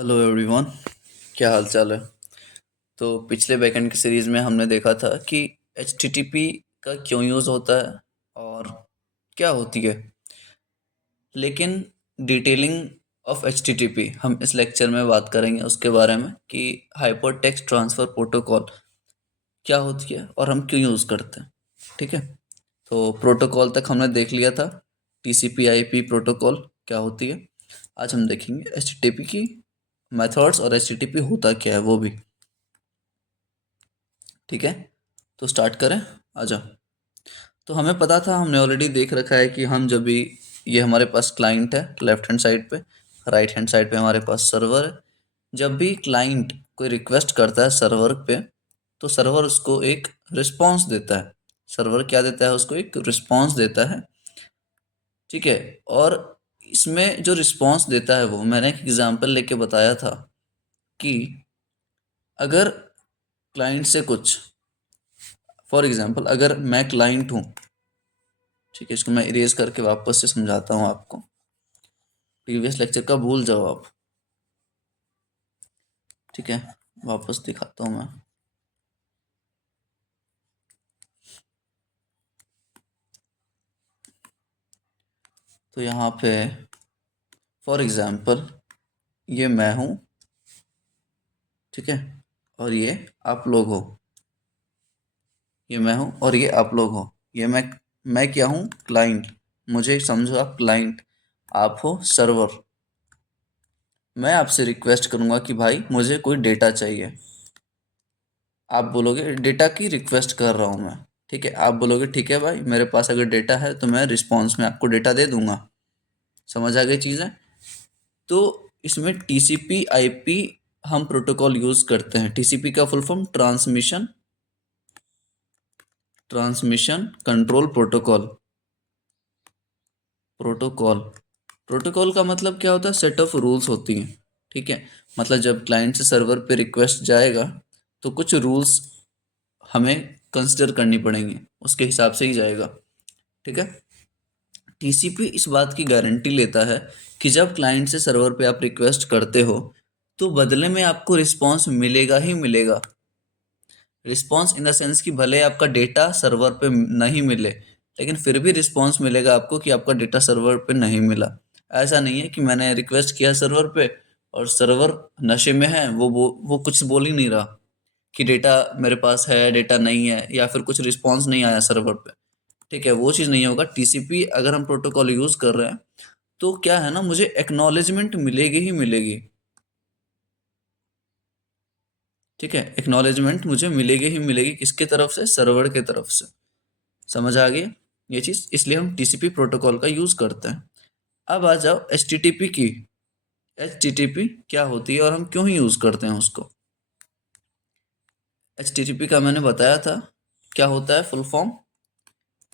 Hello everyone. क्या हाल चाल है। तो पिछले बैकएंड की सीरीज़ में हमने देखा था कि एचटीटीपी का क्यों यूज़ होता है और क्या होती है। लेकिन डिटेलिंग ऑफ एचटीटीपी हम इस लेक्चर में बात करेंगे उसके बारे में कि हाइपर टेक्स्ट ट्रांसफ़र प्रोटोकॉल क्या होती है और हम क्यों यूज़ करते हैं। ठीक है। तो प्रोटोकॉल तक हमने देख लिया था। टीसीपी आईपी प्रोटोकॉल क्या होती है। आज हम देखेंगे एचटीटीपी की मेथड्स और एचटीटीपी होता क्या है वो भी। ठीक है। तो स्टार्ट करें। आजा। तो हमें पता था, हमने ऑलरेडी देख रखा है कि हम जब भी ये हमारे पास क्लाइंट है लेफ्ट हैंड साइड पे, राइट हैंड साइड पे हमारे पास सर्वर है। जब भी क्लाइंट कोई रिक्वेस्ट करता है सर्वर पे, तो सर्वर उसको एक रिस्पॉन्स देता है। सर्वर क्या देता है, उसको एक रिस्पॉन्स देता है। ठीक है। और इसमें जो रिस्पॉन्स देता है वो मैंने एक एग्जांपल लेके बताया था कि अगर क्लाइंट से कुछ, फॉर एग्जांपल अगर मैं क्लाइंट हूँ। ठीक है, इसको मैं इरेज करके वापस से समझाता हूँ आपको। प्रीवियस लेक्चर का भूल जाओ आप। ठीक है, वापस दिखाता हूँ मैं। तो यहाँ पे फॉर एग्जांपल ये मैं हूँ। ठीक है। और ये आप लोग हो। ये मैं हूँ और ये आप लोग हो। ये मैं क्या हूँ, क्लाइंट। मुझे समझो आप क्लाइंट, आप हो सर्वर। मैं आपसे रिक्वेस्ट करूँगा कि भाई मुझे कोई डेटा चाहिए। आप बोलोगे डेटा की रिक्वेस्ट कर रहा हूँ मैं। ठीक है, आप बोलोगे ठीक है भाई, मेरे पास अगर डेटा है तो मैं रिस्पॉन्स में आपको डेटा दे दूंगा। समझ आ गई चीज़ें। तो इसमें टीसीपी आईपी हम प्रोटोकॉल यूज़ करते हैं। टीसीपी का full form transmission control protocol. Protocol protocol का मतलब क्या होता है, सेट ऑफ रूल्स होती हैं। ठीक है। मतलब जब क्लाइंट से सर्वर पे रिक्वेस्ट जाएगा तो कुछ रूल्स हमें कंसिडर करनी पड़ेंगी, उसके हिसाब से ही जाएगा। ठीक है। टीसीपी इस बात की गारंटी लेता है कि जब क्लाइंट से सर्वर पे आप रिक्वेस्ट करते हो तो बदले में आपको रिस्पॉन्स मिलेगा ही मिलेगा। रिस्पॉन्स इन द सेंस कि भले आपका डेटा सर्वर पे नहीं मिले, लेकिन फिर भी रिस्पॉन्स मिलेगा आपको कि आपका डेटा सर्वर पे नहीं मिला। ऐसा नहीं है कि मैंने रिक्वेस्ट किया सर्वर पे और सर्वर नशे में है, वो कुछ बोल ही नहीं रहा कि डेटा मेरे पास है, डेटा नहीं है, या फिर कुछ रिस्पॉन्स नहीं आया सर्वर पे। ठीक है, वो चीज़ नहीं होगा। टीसीपी अगर हम प्रोटोकॉल यूज़ कर रहे हैं तो क्या है ना, मुझे एक्नॉलेजमेंट मिलेगी ही मिलेगी। ठीक है, एक्नॉलेजमेंट मुझे मिलेगी ही मिलेगी, किसके तरफ से, सर्वर के तरफ से। समझ आ गई ये चीज़, इसलिए हम टीसीपी प्रोटोकॉल का यूज़ करते हैं। अब आ जाओ एचटीटीपी की। एचटीटीपी क्या होती है और हम क्यों ही यूज़ करते हैं उसको। एचटीटीपी का मैंने बताया था क्या होता है, फुल फॉर्म।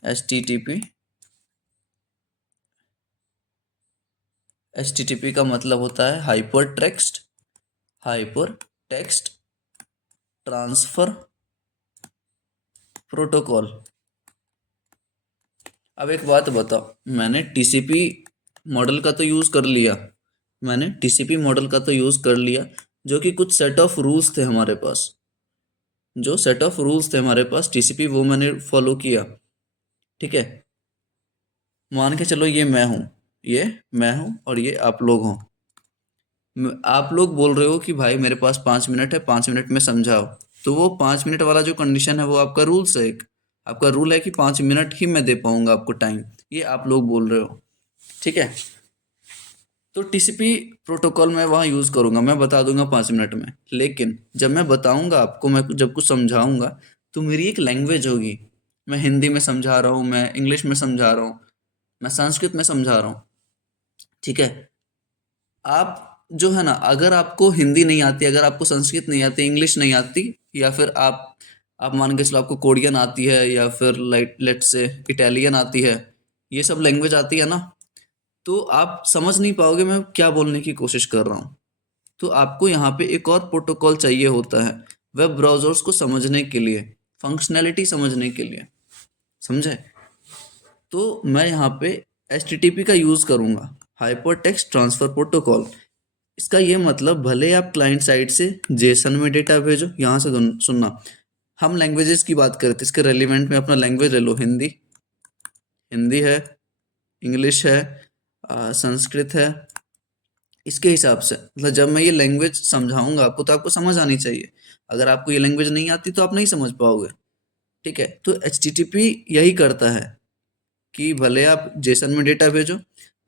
एचटीटीपी एचटीटीपी का मतलब होता है हाइपर टेक्स्ट ट्रांसफर प्रोटोकॉल। अब एक बात बताओ, मैंने टीसीपी मॉडल का तो यूज़ कर लिया। मैंने टीसीपी मॉडल का तो यूज़ कर लिया, जो कि कुछ सेट ऑफ रूल्स थे हमारे पास। जो सेट ऑफ रूल्स थे हमारे पास टीसीपी, वो मैंने फॉलो किया। ठीक है। मान के चलो ये मैं हूँ और ये आप लोग हो। आप लोग बोल रहे हो कि भाई मेरे पास 5 मिनट है, 5 मिनट में समझाओ। तो वो 5 मिनट वाला जो कंडीशन है वो आपका रूल्स है, एक आपका रूल है कि 5 मिनट ही मैं दे पाऊंगा आपको टाइम। ये आप लोग बोल रहे हो। ठीक है। तो टीसीपी प्रोटोकॉल मैं वहाँ यूज़ करूँगा, मैं बता दूंगा 5 मिनट में। लेकिन जब मैं बताऊंगा आपको, मैं जब कुछ समझाऊंगा तो मेरी एक लैंग्वेज होगी। मैं हिंदी में समझा रहा हूँ, मैं इंग्लिश में समझा रहा हूँ, मैं संस्कृत में समझा रहा हूँ। ठीक है। आप जो है ना, अगर आपको हिंदी नहीं आती, अगर आपको संस्कृत नहीं आती, इंग्लिश नहीं आती, या फिर आप मान के चलो आपको कोरियन आती है, या फिर लेट से इटालियन आती है, ये सब लैंग्वेज आती है ना, तो आप समझ नहीं पाओगे मैं क्या बोलने की कोशिश कर रहा हूँ। तो आपको यहाँ पे एक और प्रोटोकॉल चाहिए होता है वेब ब्राउजर्स को समझने के लिए, फंक्शनैलिटी समझने के लिए। समझे। तो मैं यहाँ पे एच का यूज़ करूँगा, हाइपर टेक्स्ट ट्रांसफर प्रोटोकॉल। इसका ये मतलब भले आप क्लाइंट साइड से जेसन में डेटा भेजो, यहाँ से सुनना, हम लैंग्वेजेस की बात करते हैं, इसके रेलिवेंट में अपना लैंग्वेज ले लो, हिंदी, हिंदी है, इंग्लिश है, संस्कृत है। इसके हिसाब से मतलब जब मैं ये लैंग्वेज समझाऊंगा आपको तो आपको समझ आनी चाहिए। अगर आपको ये लैंग्वेज नहीं आती तो आप नहीं समझ पाओगे। ठीक है, तो HTTP यही करता है कि भले आप जेसन में डेटा भेजो,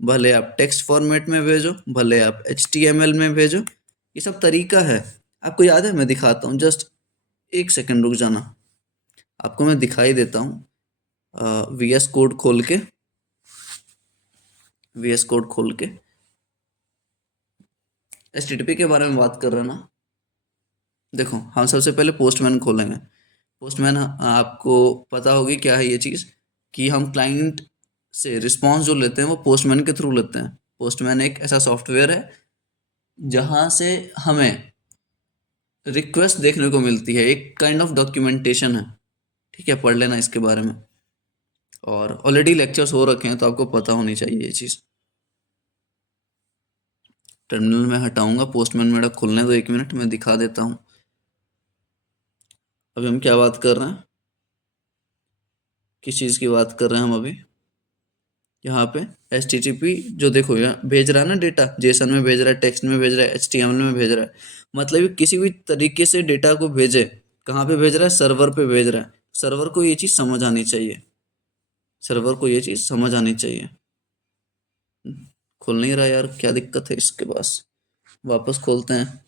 भले आप टेक्स्ट फॉर्मेट में भेजो, भले आप HTML में भेजो, ये सब तरीका है। आपको याद है, मैं दिखाता हूँ, जस्ट एक सेकंड रुक जाना, आपको मैं दिखाई देता हूँ। VS कोड खोल के, VS कोड खोल के HTTP के बारे में बात कर रहे हैं ना। देखो, हम सबसे पहले पोस्टमैन खोलेंगे। पोस्टमैन, आपको पता होगी क्या है ये चीज़, कि हम क्लाइंट से रिस्पांस जो लेते हैं वो पोस्टमैन के थ्रू लेते हैं। पोस्टमैन एक ऐसा सॉफ्टवेयर है जहाँ से हमें रिक्वेस्ट देखने को मिलती है, एक काइंड ऑफ डॉक्यूमेंटेशन है। ठीक है, पढ़ लेना इसके बारे में, और ऑलरेडी लेक्चर्स हो रखे हैं तो आपको पता होनी चाहिए ये चीज़। टर्मिनल में हटाऊंगा, पोस्टमैन मेरा खुलने दो, 1 मिनट में दिखा देता हूँ। अभी हम क्या बात कर रहे हैं, किस चीज़ की बात कर रहे हैं हम अभी? यहाँ पे HTTP जो देखो यहाँ भेज रहा है ना डेटा, जेसन में भेज रहा है, टेक्स्ट में भेज रहा है, HTML में भेज रहा है, मतलब ये किसी भी तरीके से डेटा को भेजे, कहाँ पे भेज रहा है? सर्वर पे भेज रहा है। सर्वर को ये चीज़ समझ आनी चाहिए, सर्वर को ये चीज़ समझ आनी चाहिए। खुल नहीं रहा यार, क्या दिक्कत है इसके पास? वापस खोलते हैं।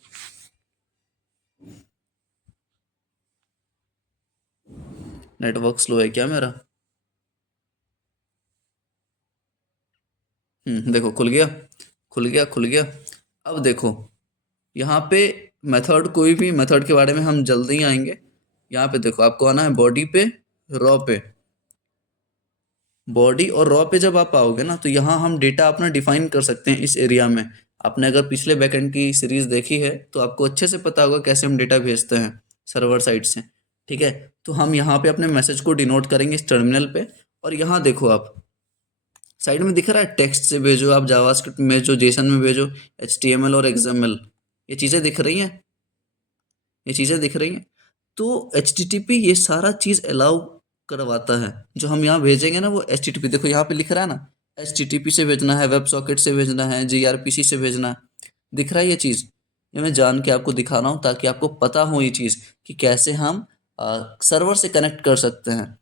नेटवर्क स्लो है क्या मेरा? देखो खुल गया, खुल गया, खुल गया। अब देखो यहाँ पे मेथड, कोई भी मेथड के बारे में हम जल्दी ही आएंगे। यहाँ पे देखो, आपको आना है बॉडी पे, रॉ पे। बॉडी और रॉ पे जब आप आओगे ना, तो यहाँ हम डेटा अपना डिफाइन कर सकते हैं इस एरिया में। आपने अगर पिछले बैकएंड की सीरीज देखी है तो आपको अच्छे से पता होगा कैसे हम डेटा भेजते हैं सर्वर साइड से। ठीक है, तो हम यहाँ पे अपने मैसेज को डिनोट करेंगे इस टर्मिनल पे। और यहाँ देखो, आप साइड में दिख रहा है, टेक्स्ट से भेजो, आप जावास्क्रिप्ट में जो जेसन में भेजो, HTML और XML, ये चीज़ें दिख रही हैं, ये चीज़ें दिख रही हैं। तो HTTP ये सारा चीज़ अलाउ करवाता है। जो हम यहाँ भेजेंगे ना वो HTTP, देखो यहाँ पे लिख रहा है ना, HTTP से भेजना है, वेब सॉकेट से भेजना है, gRPC से भेजना है, दिख रहा है ये चीज़। ये मैं जान के आपको दिखा रहा हूँ ताकि आपको पता हो ये चीज़ कि कैसे हम सर्वर से कनेक्ट कर सकते हैं।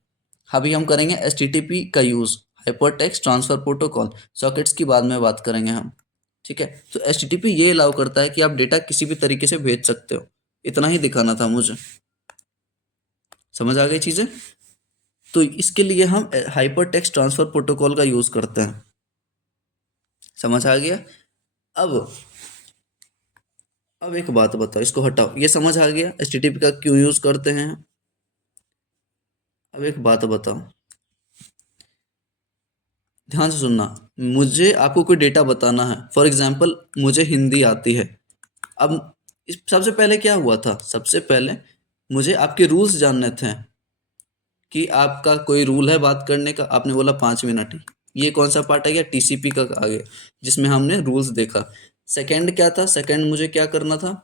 अभी हम करेंगे HTTP का use, hyper text transfer protocol. Sockets की बाद में बात करेंगे हम। ठीक है, तो HTTP ये अलाउ करता है कि आप डेटा किसी भी तरीके से भेज सकते हो। इतना ही दिखाना था मुझे, समझ आ गई चीज़ें? तो इसके लिए हम हाइपर टेक्स्ट ट्रांसफर प्रोटोकॉल का यूज़ करते हैं। समझ आ गया? अब अब एक बात बताओ, इसको हटाओ, ये समझ आ गया HTTP का क्यों यूज़ करते हैं। अब एक बात बताओ, ध्यान से सुनना। मुझे आपको कोई डेटा बताना है, फॉर एग्जाम्पल मुझे हिंदी आती है। अब सबसे पहले क्या हुआ था, सबसे पहले मुझे आपके रूल्स जानने थे कि आपका कोई रूल है बात करने का। आपने बोला 5 मिनट ही, ये कौन सा पार्ट आ गया? TCP का आ गया, जिसमें हमने रूल्स देखा। सेकंड क्या था? सेकंड मुझे क्या करना था?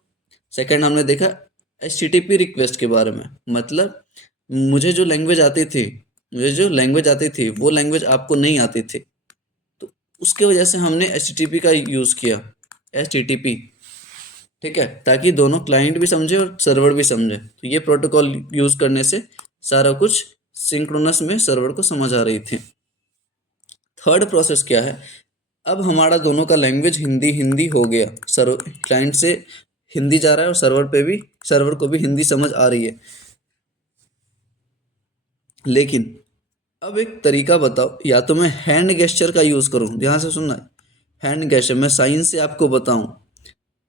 सेकंड हमने देखा HTTP रिक्वेस्ट के बारे में। मतलब मुझे जो लैंग्वेज आती थी, मुझे जो लैंग्वेज आती थी वो लैंग्वेज आपको नहीं आती थी, तो उसके वजह से हमने HTTP का यूज़ किया, HTTP। ठीक है, ताकि दोनों क्लाइंट भी समझे और सर्वर भी समझे। तो ये प्रोटोकॉल यूज़ करने से सारा कुछ सिंक्रोनस में सर्वर को समझ आ रही थी। थर्ड प्रोसेस क्या है? अब हमारा दोनों का लैंग्वेज हिंदी हिंदी हो गया, सर्वर क्लाइंट से हिंदी जा रहा है और सर्वर को भी हिंदी समझ आ रही है। लेकिन अब एक तरीका बताओ, या तो मैं हैंड गेस्चर का यूज़ करूँ, ध्यान से सुनना, हैंड गेस्चर मैं साइन से आपको बताऊं,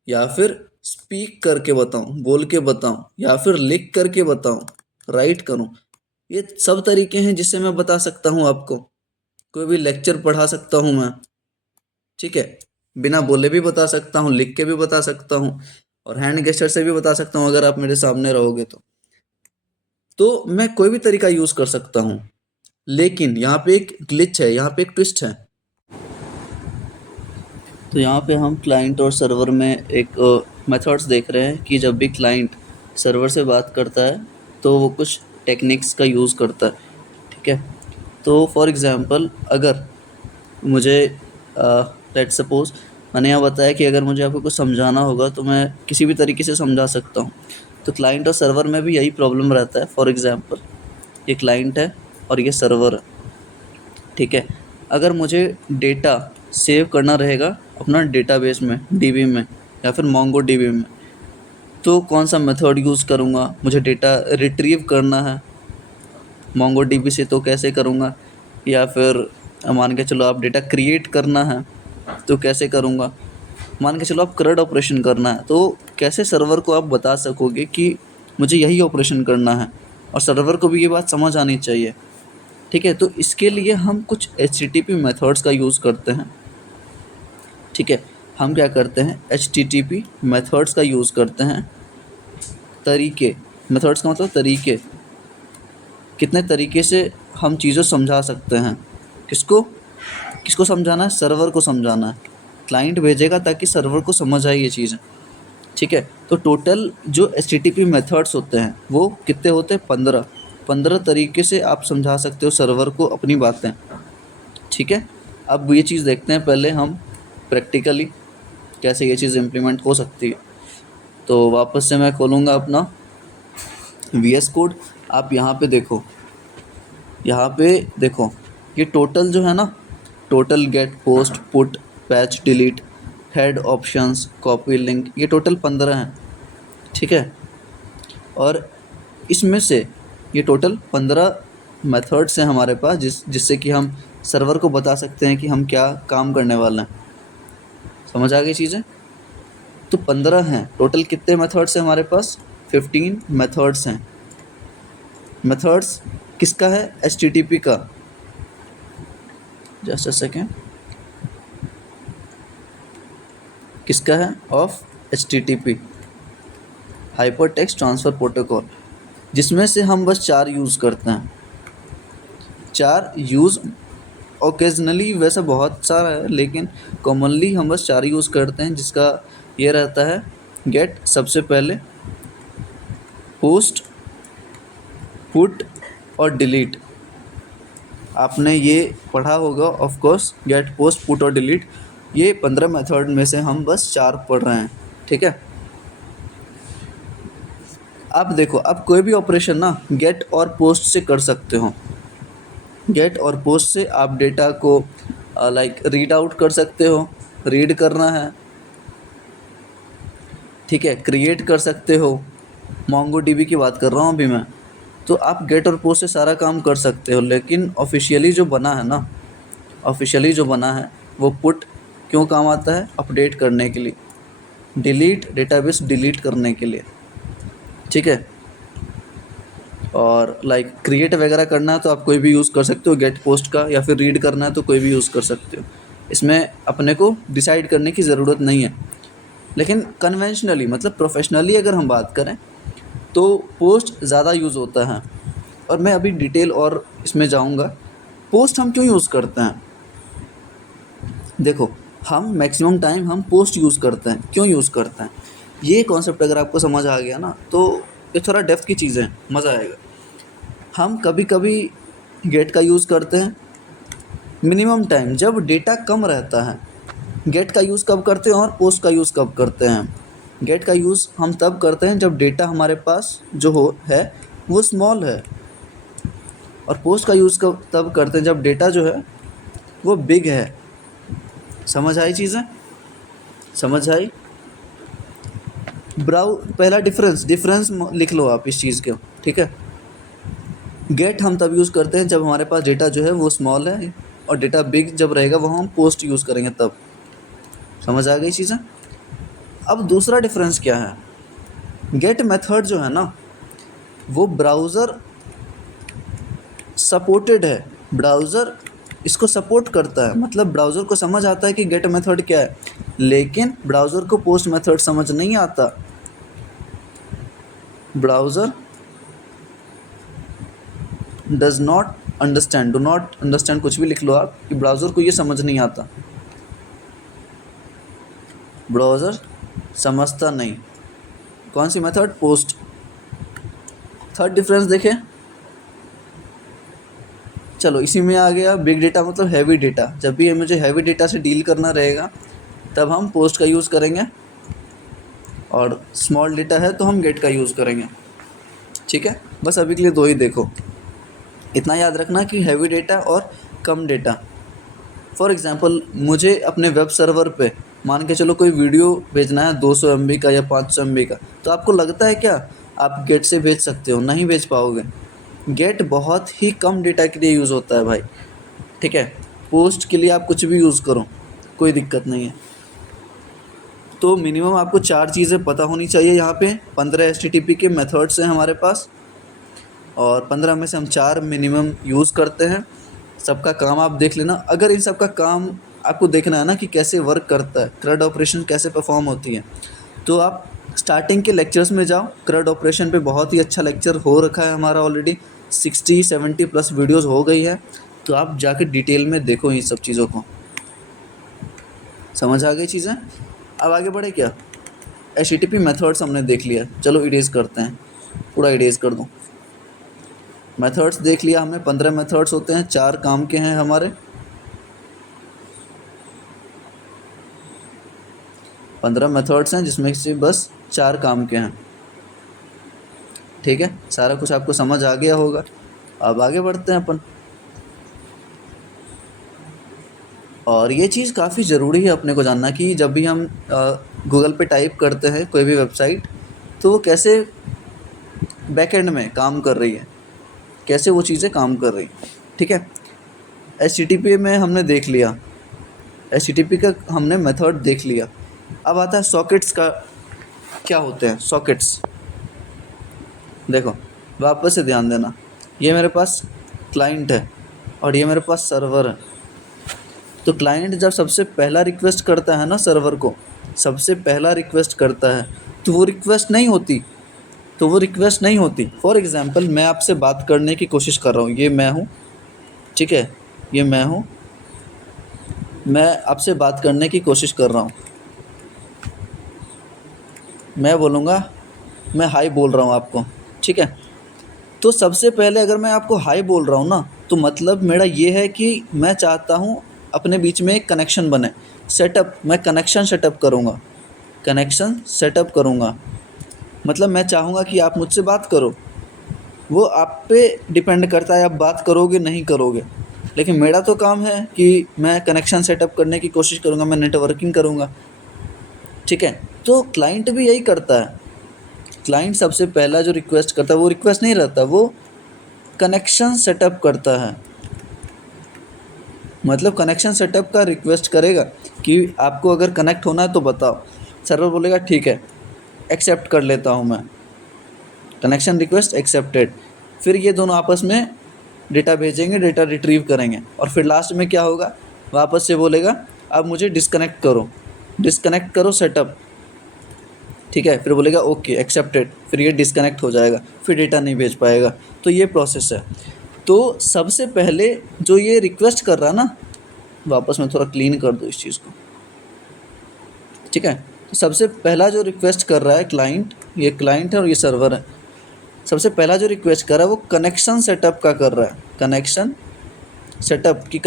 या फिर स्पीक करके बताऊं, बोल के बताऊं, या फिर लिख करके बताऊं, राइट करूं। ये सब तरीके हैं जिससे मैं बता सकता हूं आपको। कोई भी लेक्चर पढ़ा सकता हूं मैं। ठीक है, बिना बोले भी बता सकता हूं, लिख के भी बता सकता हूं, और हैंड गेस्चर से भी बता सकता हूं अगर आप मेरे सामने रहोगे तो मैं कोई भी तरीका यूज कर सकता हूं। लेकिन यहाँ पे एक ग्लिच है, यहाँ पे एक ट्विस्ट है। तो यहाँ पे हम क्लाइंट और सर्वर में एक मेथड्स देख रहे हैं कि जब भी क्लाइंट सर्वर से बात करता है तो वो कुछ टेक्निक्स का यूज़ करता है, ठीक है। तो फॉर एग्ज़ाम्पल अगर मुझे लेट्स सपोज मैंने यहाँ बताया कि अगर मुझे आपको कुछ समझाना होगा तो मैं किसी भी तरीके से समझा सकता हूँ। तो क्लाइंट और सर्वर में भी यही प्रॉब्लम रहता है। फॉर एग्ज़ाम्पल ये क्लाइंट है और ये सर्वर है, ठीक है। अगर मुझे डेटा सेव करना रहेगा अपना डेटाबेस में, डीबी में या फिर मोंगो डीबी में, तो कौन सा मेथड यूज़ करूँगा? मुझे डेटा रिट्रीव करना है मोंगो डीबी से तो कैसे करूँगा? या फिर मान के चलो आप डेटा क्रिएट करना है तो कैसे करूँगा? मान के चलो आप CRUD ऑपरेशन करना है तो कैसे सर्वर को आप बता सकोगे कि मुझे यही ऑपरेशन करना है, और सर्वर को भी ये बात समझ आनी चाहिए, ठीक है। तो इसके लिए हम कुछ HTTP मेथड्स का यूज़ करते हैं, ठीक है। हम क्या करते हैं, HTTP मेथड्स का यूज़ करते हैं। तरीके, मेथड्स का मतलब तरीके, कितने तरीके से हम चीज़ें समझा सकते हैं। किसको किसको समझाना है? सर्वर को समझाना है। क्लाइंट भेजेगा ताकि सर्वर को समझ आए ये चीज़ें, ठीक है। तो टोटल जो HTTP मेथड्स होते हैं वो कितने होते हैं? 15 तरीके से आप समझा सकते हो सर्वर को अपनी बातें, ठीक है। अब ये चीज़ देखते हैं पहले हम प्रैक्टिकली कैसे ये चीज़ इम्प्लीमेंट हो सकती है। तो वापस से मैं खोलूँगा अपना VS कोड। आप यहाँ पे देखो, ये टोटल जो है ना, total get post put patch delete head options copy link, ये टोटल 15 हैं, ठीक है। और इसमें से ये टोटल 15 मेथड्स हैं हमारे पास जिससे कि हम सर्वर को बता सकते हैं कि हम क्या काम करने वाले हैं। समझ आ गई चीज़ें? तो 15 हैं टोटल। कितने मेथड्स हैं हमारे पास? 15 मेथड्स हैं। मेथड्स किसका है? HTTP का। जस्ट अ सेकेंड, किसका है? Of HTTP, hyper text transfer protocol, जिसमें से हम बस 4 यूज़ करते हैं। 4 यूज़ ओकेजनली वैसे बहुत सारा है, लेकिन कॉमनली हम बस 4 यूज़ करते हैं, जिसका ये रहता है गेट सबसे पहले, पोस्ट पुट और डिलीट। आपने ये पढ़ा होगा of course, get post put और डिलीट। ये 15 मेथड में से हम बस 4 पढ़ रहे हैं, ठीक है। अब देखो, अब कोई भी ऑपरेशन ना गेट और पोस्ट से कर सकते हो। गेट और पोस्ट से आप डेटा को लाइक रीड आउट कर सकते हो, रीड करना है, ठीक है, क्रिएट कर सकते हो। मोंगो डीबी की बात कर रहा हूँ अभी मैं। तो आप गेट और पोस्ट से सारा काम कर सकते हो, लेकिन ऑफिशियली जो बना है ना, वो पुट क्यों काम आता है? अपडेट करने के लिए, डिलीट डेटाबेस डिलीट करने के लिए, ठीक है। और लाइक क्रिएट वगैरह करना है तो आप कोई भी यूज़ कर सकते हो गेट पोस्ट का, या फिर रीड करना है तो कोई भी यूज़ कर सकते हो। इसमें अपने को डिसाइड करने की ज़रूरत नहीं है। लेकिन कन्वेंशनली मतलब प्रोफेशनली अगर हम बात करें तो पोस्ट ज़्यादा यूज़ होता है, और मैं अभी डिटेल और इसमें जाऊंगा। पोस्ट हम क्यों यूज़ करते हैं? देखो, हम मैक्सिमम टाइम हम पोस्ट यूज़ करते हैं। क्यों यूज़ करते हैं? ये कॉन्सेप्ट अगर आपको समझ आ गया ना तो ये थोड़ा डेप्थ की चीज़ें हैं, मज़ा आएगा। हम कभी कभी गेट का यूज़ करते हैं मिनिमम टाइम जब डेटा कम रहता है। गेट का यूज़ कब करते हैं और पोस्ट का यूज़ कब करते हैं? गेट का यूज़ हम तब करते हैं जब डेटा हमारे पास जो है वो स्मॉल है, और पोस्ट का यूज़ कब तब करते हैं जब डेटा जो है वो बिग है। समझ आई चीज़ें? समझ आई? पहला डिफरेंस लिख लो आप इस चीज़ के, ठीक है। गेट हम तब यूज़ करते हैं जब हमारे पास डेटा जो है वो स्मॉल है, और डेटा बिग जब रहेगा वो हम पोस्ट यूज़ करेंगे तब। समझ आ गई चीज़ें? अब दूसरा डिफरेंस क्या है? गेट मेथड जो है ना वो ब्राउज़र सपोर्टेड है। ब्राउज़र इसको सपोर्ट करता है, मतलब ब्राउज़र को समझ आता है कि गेट मेथड क्या है, लेकिन ब्राउज़र को पोस्ट मेथड समझ नहीं आता। ब्राउज़र डू नॉट अंडरस्टैंड कुछ भी लिख लो आप, कि ब्राउज़र को ये समझ नहीं आता ब्राउज़र समझता नहीं। कौन सी मेथड? पोस्ट। थर्ड डिफरेंस देखें, चलो इसी में आ गया बिग डेटा मतलब हैवी डेटा। जब भी मुझे हैवी डेटा से डील करना रहेगा तब हम पोस्ट का यूज़ करेंगे, और स्मॉल डेटा है तो हम गेट का यूज़ करेंगे। ठीक है, बस अभी के लिए दो ही देखो। इतना याद रखना कि हैवी डेटा और कम डेटा। फॉर एग्ज़ाम्पल मुझे अपने वेब सर्वर पे मान के चलो कोई वीडियो भेजना है 200 MB का या 500 MB का, तो आपको लगता है क्या आप गेट से भेज सकते हो? नहीं भेज पाओगे। गेट बहुत ही कम डेटा के लिए यूज़ होता है भाई। ठीक है, पोस्ट के लिए आप कुछ भी यूज़ करो, कोई दिक्कत नहीं है। तो मिनिमम आपको 4 चीज़ें पता होनी चाहिए। यहाँ पे 15 HTTP के मेथड्स हैं हमारे पास, और 15 में से हम 4 मिनिमम यूज़ करते हैं। सबका काम आप देख लेना। अगर इन सब का काम आपको देखना है ना कि कैसे वर्क करता है, CRUD ऑपरेशन कैसे परफॉर्म होती है, तो आप स्टार्टिंग के लेक्चर्स में जाओ। CRUD ऑपरेशन पे बहुत ही अच्छा लेक्चर हो रखा है हमारा, ऑलरेडी 60-70 प्लस वीडियोस हो गई है, तो आप जाके डिटेल में देखो इन सब चीज़ों को। समझ आ गई चीज़ें? अब आगे बढ़े क्या? HTTP मेथड्स हमने देख लिया, चलो इरेज करते हैं, पूरा इरेज कर दूँ। मेथड्स देख लिया हमने, 15 मेथड्स होते हैं, 4 काम के हैं हमारे। 15 मेथड्स हैं जिसमें से बस 4 काम के हैं। ठीक है, सारा कुछ आपको समझ आ गया होगा। अब आगे बढ़ते हैं अपन। और ये चीज़ काफ़ी ज़रूरी है अपने को जानना कि जब भी हम गूगल पे टाइप करते हैं कोई भी वेबसाइट, तो वो कैसे बैकएंड में काम कर रही है, कैसे वो चीज़ें काम कर रही हैं। ठीक है, HTTP में हमने देख लिया, HTTP का हमने मेथड देख लिया। अब आता है सॉकेट्स का। क्या होते हैं सॉकेट्स? देखो वापस से ध्यान देना, ये मेरे पास क्लाइंट है और ये मेरे पास सर्वर है। तो क्लाइंट जब सबसे पहला रिक्वेस्ट करता है ना सर्वर को, सबसे पहला रिक्वेस्ट करता है, तो वो रिक्वेस्ट नहीं होती। फॉर एग्ज़ाम्पल मैं आपसे बात करने की कोशिश कर रहा हूँ, ये मैं हूँ, ठीक है, ये मैं हूँ, मैं आपसे बात करने की कोशिश कर रहा हूँ। मैं बोलूँगा, मैं हाय बोल रहा हूँ आपको, ठीक है। तो सबसे पहले अगर मैं आपको हाय बोल रहा हूँ ना, तो मतलब मेरा ये है कि मैं चाहता हूँ अपने बीच में एक कनेक्शन बने। मैं कनेक्शन सेटअप करूँगा। मतलब मैं चाहूँगा कि आप मुझसे बात करो। वो आप पे डिपेंड करता है आप बात करोगे नहीं करोगे, लेकिन मेरा तो काम है कि मैं कनेक्शन सेटअप करने की कोशिश करूँगा, मैं नेटवर्किंग करूँगा। ठीक है, तो क्लाइंट भी यही करता है। क्लाइंट सबसे पहला जो रिक्वेस्ट करता है वो रिक्वेस्ट नहीं रहता, वो कनेक्शन सेटअप करता है। मतलब कनेक्शन सेटअप का रिक्वेस्ट करेगा कि आपको अगर कनेक्ट होना है तो बताओ। सर्वर बोलेगा ठीक है, एक्सेप्ट कर लेता हूँ मैं, कनेक्शन रिक्वेस्ट एक्सेप्टेड। फिर ये दोनों आपस में डेटा भेजेंगे, डेटा रिट्रीव करेंगे, और फिर लास्ट में क्या होगा, वापस से बोलेगा अब मुझे डिस्कनेक्ट करो सेटअप। ठीक है, फिर बोलेगा ओके एक्सेप्टेड, फिर ये डिस्कनेक्ट हो जाएगा, फिर डेटा नहीं भेज पाएगा। तो ये प्रोसेस है। तो सबसे पहले जो ये रिक्वेस्ट कर रहा है ना, वापस में थोड़ा क्लीन कर दो इस चीज़ को, ठीक है। तो सबसे पहला जो रिक्वेस्ट कर रहा है क्लाइंट, ये क्लाइंट है और ये सर्वर है। सबसे पहला जो रिक्वेस्ट कर रहा है वो कनेक्शन सेटअप का कर रहा है, कनेक्शन सेटअप की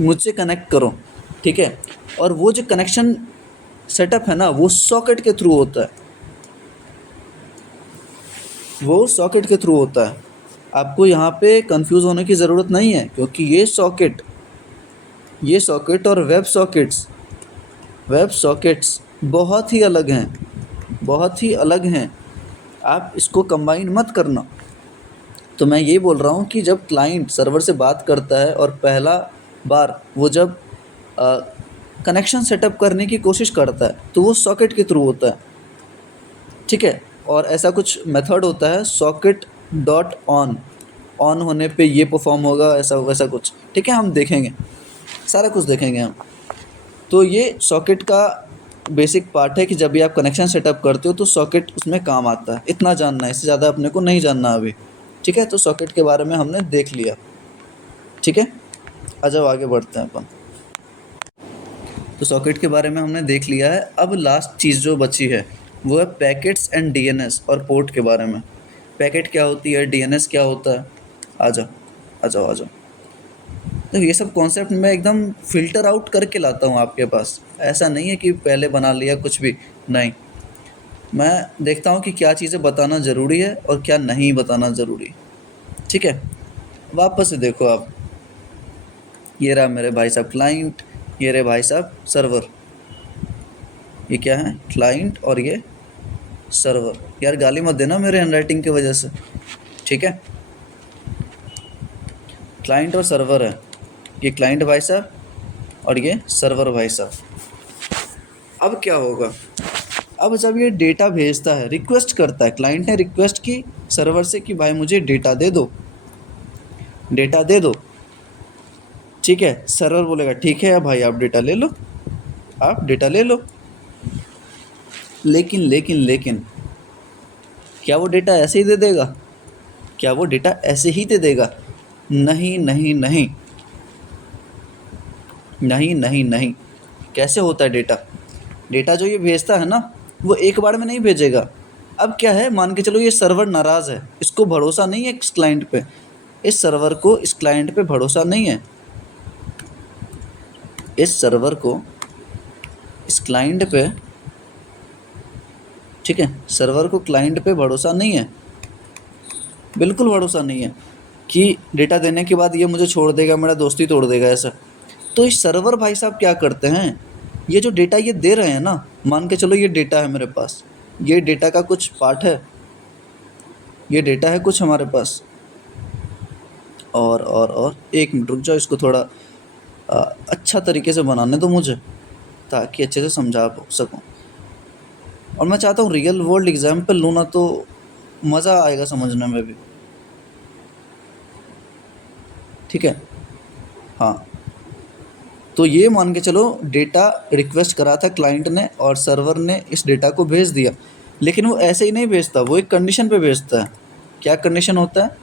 मुझसे कनेक्ट करो, ठीक है। और वो जो कनेक्शन सेटअप है ना, वो सॉकेट के थ्रू होता है, आपको यहाँ पे कंफ्यूज होने की ज़रूरत नहीं है, क्योंकि ये सॉकेट और वेब सॉकेट्स बहुत ही अलग हैं। आप इसको कंबाइन मत करना। तो मैं ये बोल रहा हूँ कि जब क्लाइंट सर्वर से बात करता है और पहला बार वो जब कनेक्शन सेटअप करने की कोशिश करता है, तो वो सॉकेट के थ्रू होता है, ठीक है। और ऐसा कुछ मेथड होता है सॉकेट डॉट ऑन होने पे ये परफॉर्म होगा, ऐसा वैसा कुछ, ठीक है। हम देखेंगे, सारा कुछ देखेंगे हम। तो ये सॉकेट का बेसिक पार्ट है कि जब भी आप कनेक्शन सेटअप करते हो तो सॉकेट उसमें काम आता है। इतना जानना है, इससे ज़्यादा अपने को नहीं जानना अभी, ठीक है। तो सॉकेट के बारे में हमने देख लिया, ठीक है। आ जाओ आगे बढ़ते हैं अपन। तो सॉकेट के बारे में हमने देख लिया है। अब लास्ट चीज़ जो बची है वो है पैकेट्स एंड डीएनएस और पोर्ट के बारे में। पैकेट क्या होती है, डीएनएस क्या होता है। आ जाओ आ जाओ आ जाओ। तो ये सब कॉन्सेप्ट मैं एकदम फ़िल्टर आउट करके लाता हूँ आपके पास। ऐसा नहीं है कि पहले बना लिया कुछ भी, नहीं। मैं देखता हूँ कि क्या चीज़ें बताना ज़रूरी है और क्या नहीं बताना ज़रूरी। ठीक है, वापस से देखो आप, ये रहा मेरे भाई साहब क्लाइंट, ये रहे भाई साहब सर्वर। ये क्या है, क्लाइंट और ये सर्वर। यार गाली मत देना मेरे हैंडराइटिंग की वजह से, ठीक है। क्लाइंट और सर्वर है, ये क्लाइंट भाई साहब और ये सर्वर भाई साहब। अब क्या होगा, अब जब ये डेटा भेजता है, रिक्वेस्ट करता है, क्लाइंट ने रिक्वेस्ट की सर्वर से कि भाई मुझे डेटा दे दो, डेटा दे दो, ठीक है। सर्वर बोलेगा ठीक है भाई आप डेटा ले लो, आप डेटा ले लो। लेकिन लेकिन लेकिन क्या वो डेटा ऐसे ही दे देगा, क्या वो डेटा ऐसे ही दे देगा? नहीं नहीं नहीं नहीं नहीं नहीं। कैसे होता है डेटा, डेटा जो ये भेजता है ना वो एक बार में नहीं भेजेगा। अब क्या है, मान के चलो ये सर्वर नाराज़ है, इसको भरोसा नहीं है इस क्लाइंट पे, इस सर्वर को इस क्लाइंट पे भरोसा नहीं है, इस सर्वर को इस क्लाइंट पे, ठीक है, सर्वर को क्लाइंट पे भरोसा नहीं है, बिल्कुल भरोसा नहीं है कि डेटा देने के बाद ये मुझे छोड़ देगा, मेरा दोस्ती तोड़ देगा ऐसा। तो इस सर्वर भाई साहब क्या करते हैं, ये जो डेटा ये दे रहे हैं ना, मान के चलो ये डेटा है मेरे पास, ये डेटा का कुछ पार्ट है, ये डेटा है कुछ हमारे पास। और एक मिनट रुक जाओ, इसको थोड़ा अच्छा तरीके से बनाने दो मुझे, ताकि अच्छे से समझा सकूं। और मैं चाहता हूँ रियल वर्ल्ड एग्जाम्पल लूँ ना, तो मज़ा आएगा समझने में भी, ठीक है। हाँ, तो ये मान के चलो डेटा रिक्वेस्ट करा था क्लाइंट ने और सर्वर ने इस डेटा को भेज दिया। लेकिन वो ऐसे ही नहीं भेजता, वो एक कंडीशन पे भेजता है। क्या कंडीशन होता है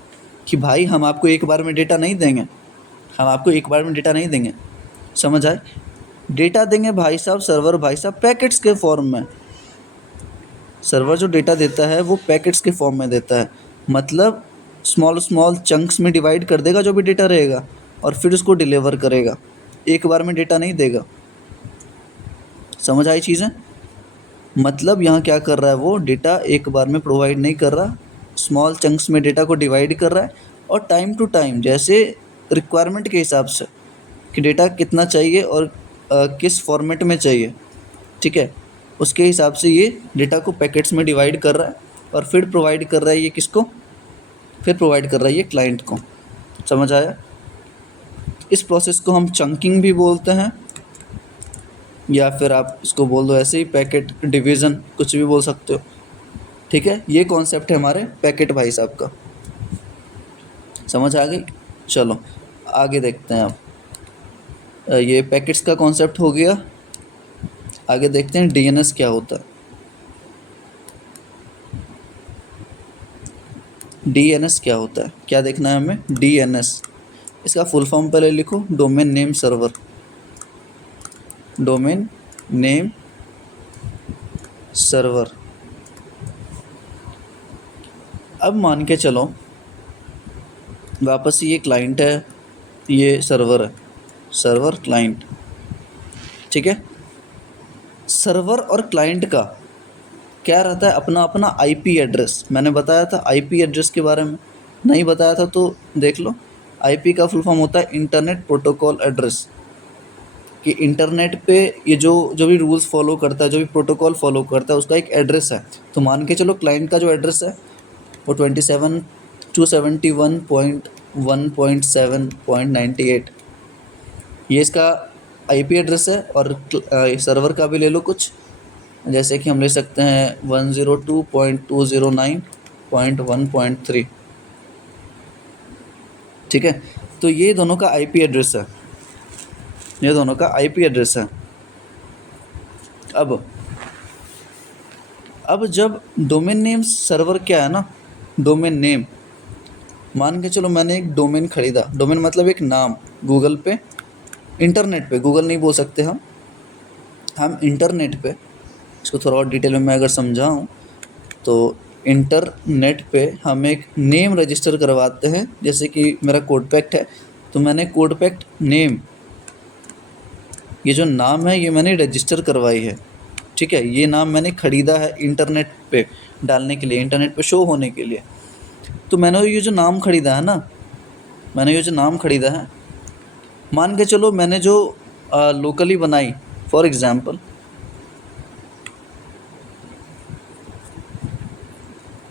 कि भाई हम आपको एक बार में डेटा नहीं देंगे, हम आपको एक बार में डेटा नहीं देंगे, समझ आए। डेटा देंगे भाई साहब, सर्वर भाई साहब पैकेट्स के फॉर्म में। सर्वर जो डेटा देता है वो पैकेट्स के फॉर्म में देता है, मतलब स्मॉल स्मॉल चंक्स में डिवाइड कर देगा जो भी डेटा रहेगा और फिर उसको डिलीवर करेगा, एक बार में डेटा नहीं देगा। समझ आई चीज़ें, मतलब यहाँ क्या कर रहा है, वो डेटा एक बार में प्रोवाइड नहीं कर रहा, स्मॉल चंक्स में डेटा को डिवाइड कर रहा है और टाइम टू टाइम, जैसे रिक्वायरमेंट के हिसाब से कि डेटा कितना चाहिए और किस फॉर्मेट में चाहिए, ठीक है, उसके हिसाब से ये डेटा को पैकेट्स में डिवाइड कर रहा है और फिर प्रोवाइड कर रहा है ये किसको, फिर प्रोवाइड कर रहा है ये क्लाइंट को। समझ आया। इस प्रोसेस को हम चंकिंग भी बोलते हैं, या फिर आप इसको बोल दो ऐसे ही पैकेट डिवीज़न, कुछ भी बोल सकते हो, ठीक है। ये कॉन्सेप्ट है हमारे पैकेट भाई साहब का, समझ आ गई। चलो आगे देखते हैं। अब ये पैकेट्स का कॉन्सेप्ट हो गया, आगे देखते हैं डीएनएस क्या होता है। डीएनएस क्या होता है, क्या देखना है हमें, डीएनएस। इसका फुल फॉर्म पहले लिखो, domain name server, domain name server. अब मान के चलो वापस ये क्लाइंट है, ये सर्वर है, सर्वर क्लाइंट, ठीक है। सर्वर और क्लाइंट का क्या रहता है, अपना अपना आईपी एड्रेस। मैंने बताया था आईपी एड्रेस के बारे में, नहीं बताया था तो देख लो। आईपी का फुल फॉर्म होता है इंटरनेट प्रोटोकॉल एड्रेस, कि इंटरनेट पे ये जो जो भी रूल्स फॉलो करता है, जो भी प्रोटोकॉल फॉलो करता है, उसका एक एड्रेस है। तो मान के चलो क्लाइंट का जो एड्रेस है वो 27.271.1.7.98, ये इसका आईपी एड्रेस है। और सर्वर का भी ले लो कुछ, जैसे कि हम ले सकते हैं 102.209.1.3, ठीक है। तो ये दोनों का आईपी एड्रेस है, ये दोनों का आईपी एड्रेस है। अब जब डोमेन नेम सर्वर क्या है ना, डोमेन नेम, मान के चलो मैंने एक डोमेन खरीदा, डोमेन मतलब एक नाम, गूगल पे, इंटरनेट पे, गूगल नहीं बोल सकते हम, हम इंटरनेट पे, इसको थोड़ा और डिटेल में मैं अगर समझाऊँ तो इंटरनेट पे हम एक नेम रजिस्टर करवाते हैं। जैसे कि मेरा कोडपैक्ट है, तो मैंने कोडपैक्ट नेम, ये जो नाम है ये मैंने रजिस्टर करवाई है। ठीक है, ये नाम मैंने ख़रीदा है इंटरनेट पे डालने के लिए, इंटरनेट पे शो होने के लिए। तो मैंने ये जो नाम ख़रीदा है ना, मैंने ये जो नाम ख़रीदा है, मान के चलो मैंने जो लोकली बनाई, फॉर एग्ज़ाम्पल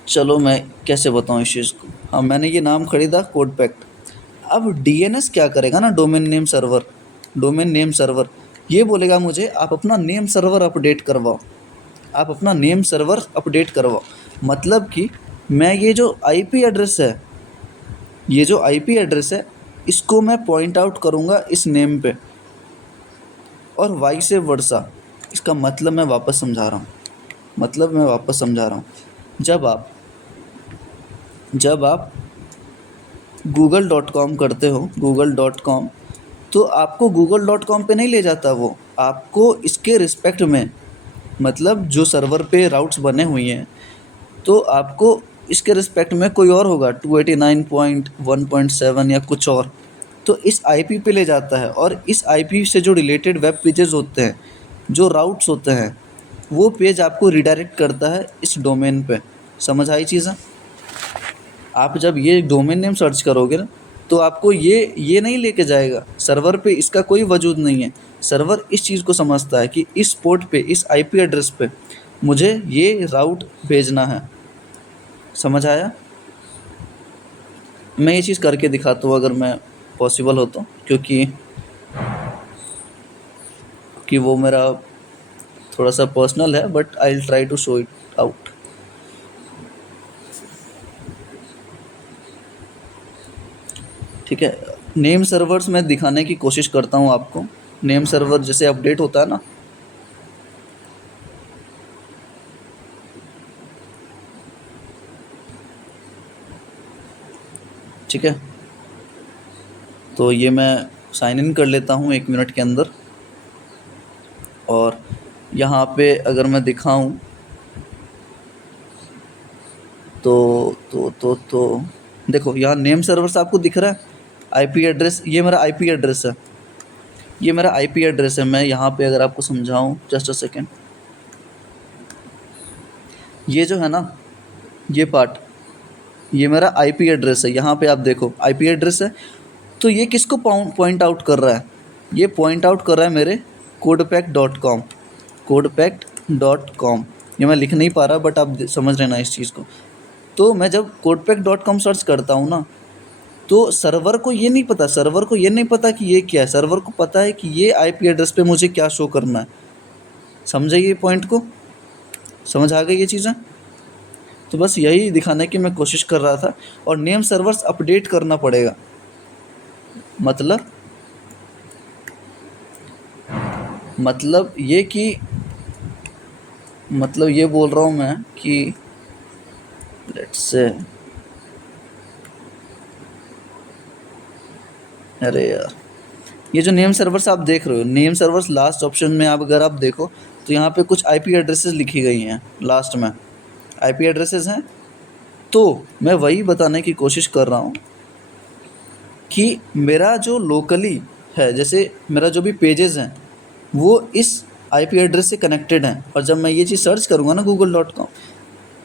चलो मैं कैसे बताऊँ इस चीज़ को। हाँ, मैंने ये नाम ख़रीदा कोडपैक्ट। अब डीएनएस क्या करेगा ना, domain name server, domain name server ये बोलेगा मुझे आप अपना नेम सर्वर अपडेट करवाओ, आप अपना नेम सर्वर अपडेट करवाओ। मतलब कि मैं ये जो आईपी एड्रेस है, ये जो आईपी एड्रेस है, इसको मैं पॉइंट आउट करूँगा इस नेम पे, और वाइस वर्सा। इसका मतलब मैं वापस समझा रहा हूँ, मतलब मैं वापस समझा रहा हूँ। जब आप google.com करते हो, google.com, तो आपको google.com पे नहीं ले जाता वो, आपको इसके रिस्पेक्ट में, मतलब जो सर्वर पे राउट्स बने हुए हैं, तो आपको इसके रिस्पेक्ट में कोई और होगा 289.1.7 या कुछ और, तो इस आईपी पे ले जाता है। और इस आईपी से जो रिलेटेड वेब पेजेस होते हैं, जो राउट्स होते हैं, वो पेज आपको रिडायरेक्ट करता है इस डोमेन पे। समझ आई चीज़ें? आप जब ये डोमेन नेम सर्च करोगे ना, तो आपको ये नहीं लेके जाएगा सर्वर पे, इसका कोई वजूद नहीं है। सर्वर इस चीज़ को समझता है कि इस पोर्ट पे, इस आईपी एड्रेस पे मुझे ये राउट भेजना है। समझ आया? मैं ये चीज़ करके दिखाता हूँ अगर मैं पॉसिबल हो तो, क्योंकि वो मेरा थोड़ा सा पर्सनल है, but I will try to show it out. ठीक है, नेम सर्वर्स मैं दिखाने की कोशिश करता हूँ आपको। नेम सर्वर जैसे अपडेट होता है ना, ठीक है, तो ये मैं साइन इन कर लेता हूँ 1 मिनट के अंदर। और यहाँ पे अगर मैं दिखाऊँ तो देखो, यहाँ नेम सर्वर्स आपको दिख रहा है, आईपी एड्रेस, ये मेरा आईपी एड्रेस है, ये मेरा आईपी एड्रेस है। मैं यहाँ पे अगर आपको समझाऊँ, जस्ट अ सेकेंड, ये जो है ना, ये पार्ट, ये मेरा आईपी एड्रेस है। यहाँ पे आप देखो आईपी एड्रेस है, तो ये किसको पॉइंट आउट कर रहा है? ये पॉइंट आउट कर रहा है मेरे codepack.com, codepack.com। ये मैं लिख नहीं पा रहा, बट आप समझ रहे ना इस चीज़ को। तो मैं जब codepack.com सर्च करता हूँ ना, तो सर्वर को ये नहीं पता, सर्वर को ये नहीं पता कि ये क्या है। सर्वर को पता है कि ये आईपी एड्रेस पे मुझे क्या शो करना है। समझे ये पॉइंट को? समझ आ गई ये चीज़ें? तो बस यही दिखाने की मैं कोशिश कर रहा था। और नेम सर्वर्स अपडेट करना पड़ेगा, मतलब ये कि, मतलब ये बोल रहा हूँ मैं कि लेट्स से, अरे यार, ये जो नेम सर्वर्स आप देख रहे हो, नेम सर्वर्स लास्ट ऑप्शन में आप अगर आप देखो, तो यहाँ पे कुछ आईपी एड्रेसेस लिखी गई हैं, लास्ट में आईपी एड्रेसेस हैं। तो मैं वही बताने की कोशिश कर रहा हूँ कि मेरा जो लोकली है, जैसे मेरा जो भी पेजेस हैं, वो इस आईपी एड्रेस से कनेक्टेड हैं। और जब मैं ये चीज़ सर्च करूँगा ना google.com,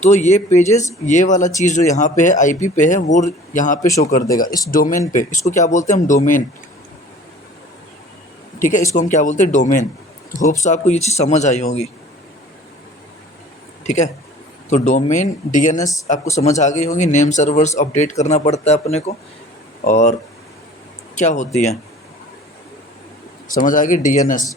तो ये पेजेस, ये वाला चीज़ जो यहाँ पे है, आईपी पे है, वो यहाँ पे शो कर देगा इस डोमेन पे। इसको क्या बोलते हैं हम? डोमेन। ठीक है, इसको हम क्या बोलते हैं? डोमेन। तो होप्स आपको ये चीज़ समझ आई होगी। ठीक है, तो डोमेन डीएनएस आपको समझ आ गई होगी। नेम सर्वर्स अपडेट करना पड़ता है अपने को, और क्या होती है, समझ आ गई? डीएनएस